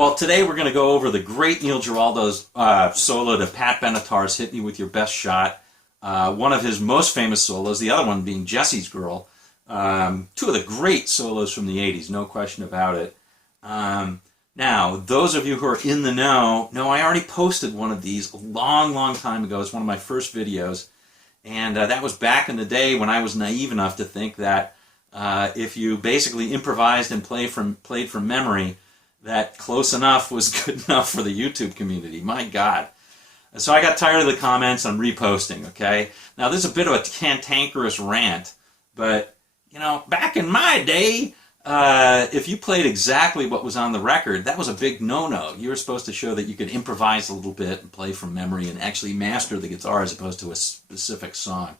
Well, today we're going to go over the great Neil Giraldo's solo to Pat Benatar's Hit Me With Your Best Shot. One of his most famous solos, the other one being Jesse's Girl. Two of the great solos from the 80s, no question about it. Now, those of you who are in the know I already posted one of these a long time ago. It's one of my first videos. And that was back in the day when I was naive enough to think that if you basically improvised and played from memory, that close enough was good enough for the YouTube community. My God. So I got tired of the comments. I'm reposting, okay? Now, this is a bit of a cantankerous rant, but, you know, back in my day, if you played exactly what was on the record, that was a big no-no. You were supposed to show that you could improvise a little bit and play from memory and actually master the guitar as opposed to a specific song.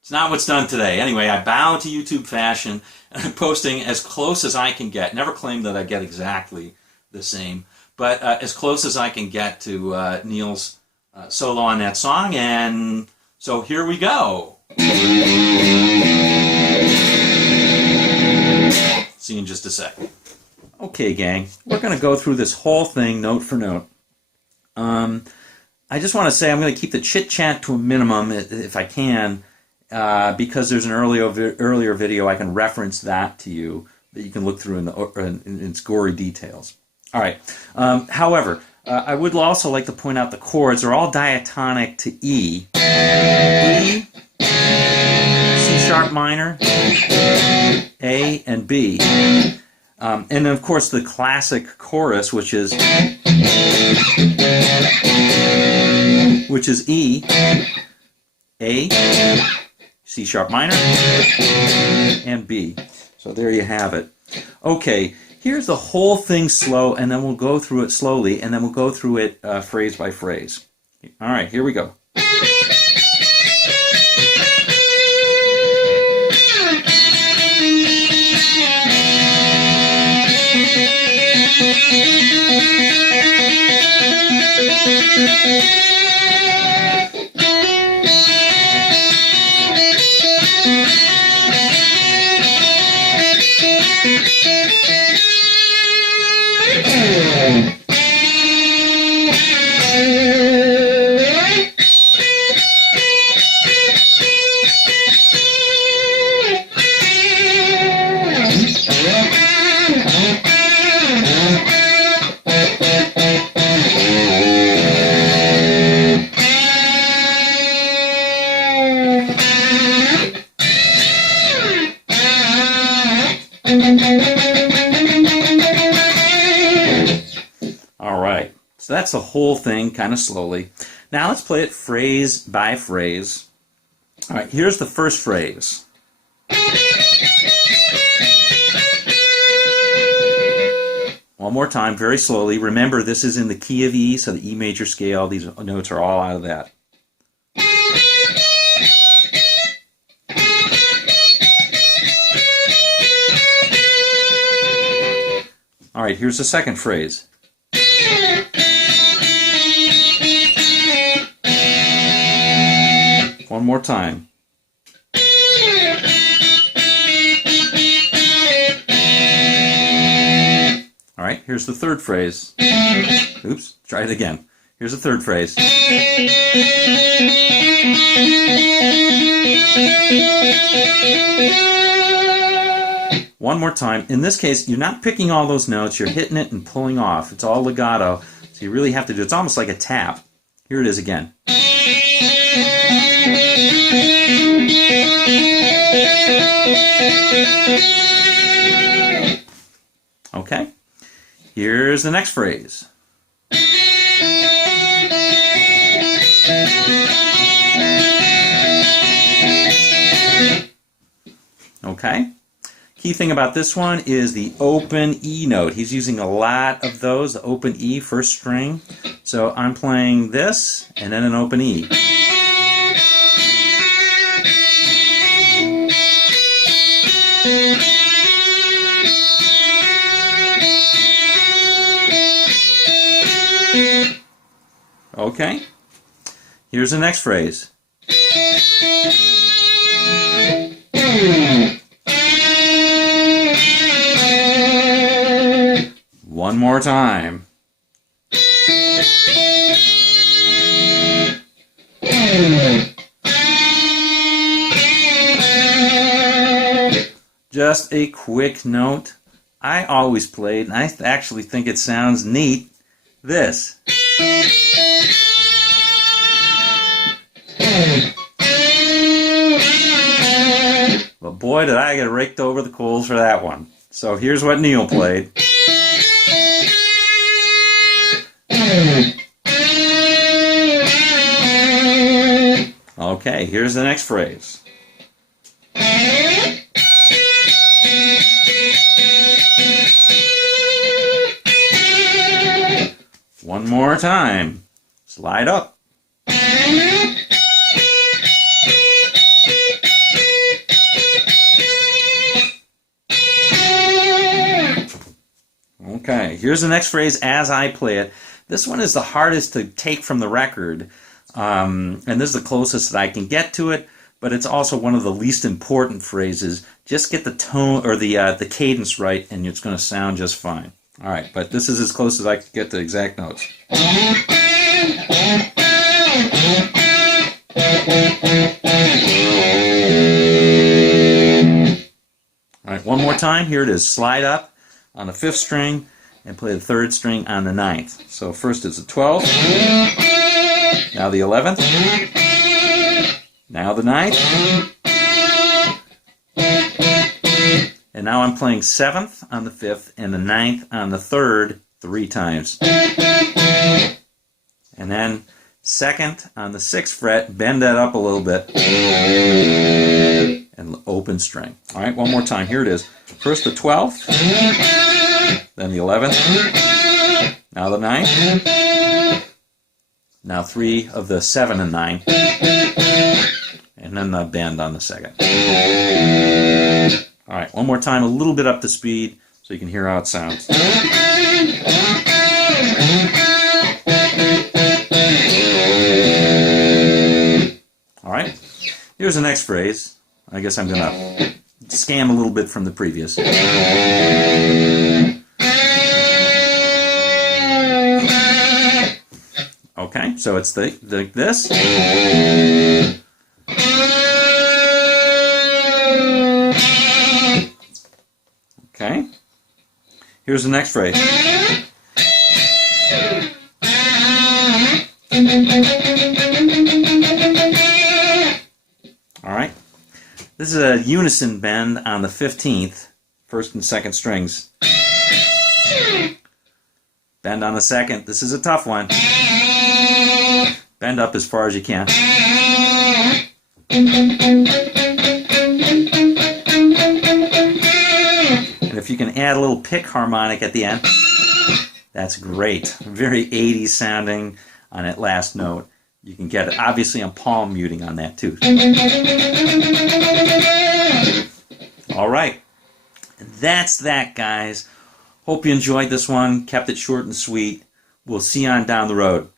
It's not what's done today. Anyway, I bow to YouTube fashion, and I'm posting as close as I can get. Never claim that I get exactly the same, but as close as I can get to Neil's solo on that song, and so here we go. See you in just a second. Okay, gang, we're going to go through this whole thing note for note. I just want to say I'm going to keep the chit-chat to a minimum if I can, because there's an earlier video I can reference that to you that you can look through in its gory details. All right. However, I would also like to point out the chords are all diatonic to E. E, C sharp minor, A, and B. And then, of course, the classic chorus, which is E, A, C sharp minor, and B. So there you have it. Okay, here's the whole thing slow, and then we'll go through it slowly, and then we'll go through it phrase by phrase. All right, here we go. All right, so that's the whole thing kind of slowly. Now let's play it phrase by phrase. All right, here's the first phrase. One more time, very slowly. Remember, this is in the key of E, so the E major scale. These notes are all out of that. All right, here's the second phrase. One more time. All right, here's the third phrase. Oops, try it again. Here's the third phrase. One more time. In this case, you're not picking all those notes. You're hitting it and pulling off. It's all legato, so you really have to do it. It's almost like a tap. Here it is again. Okay. Here's the next phrase. Okay. Key thing about this one is the open E note. He's using a lot of those, the open E, first string. So I'm playing this and then an open E. Okay. Here's the next phrase. One more time. Just a quick note. I always played, and I actually think it sounds neat, this. But boy, did I get raked over the coals for that one. So here's what Neil played. Okay, here's the next phrase. One more time. Slide up. Okay, here's the next phrase as I play it. This one is the hardest to take from the record, and this is the closest that I can get to it, but it's also one of the least important phrases. Just get the tone or the cadence right, and it's going to sound just fine. All right, but this is as close as I can get to exact notes. All right, one more time. Here it is. Slide up on the 5th string and play the 3rd string on the 9th. So first it's the 12th, now the 11th, now the 9th, and now I'm playing 7th on the 5th and the 9th on the 3rd 3 times. And then 2nd on the 6th fret, bend that up a little bit, and open string. All right, one more time. Here it is. First the 12th, then the 11th, now the 9th, now 3 of the 7 and 9, and then the bend on the 2nd. All right, one more time, a little bit up to speed so you can hear how it sounds. All right, here's the next phrase. I guess I'm going to scan a little bit from the previous. Okay, so it's this. Okay, here's the next phrase. All right, this is a unison bend on the 15th, 1st and 2nd strings. Bend on the 2nd. This is a tough one. Bend up as far as you can. And if you can add a little pick harmonic at the end, that's great. Very 80s sounding on that last note. You can get it. Obviously, I'm palm muting on that too. All right. That's that, guys. Hope you enjoyed this one. Kept it short and sweet. We'll see you on down the road.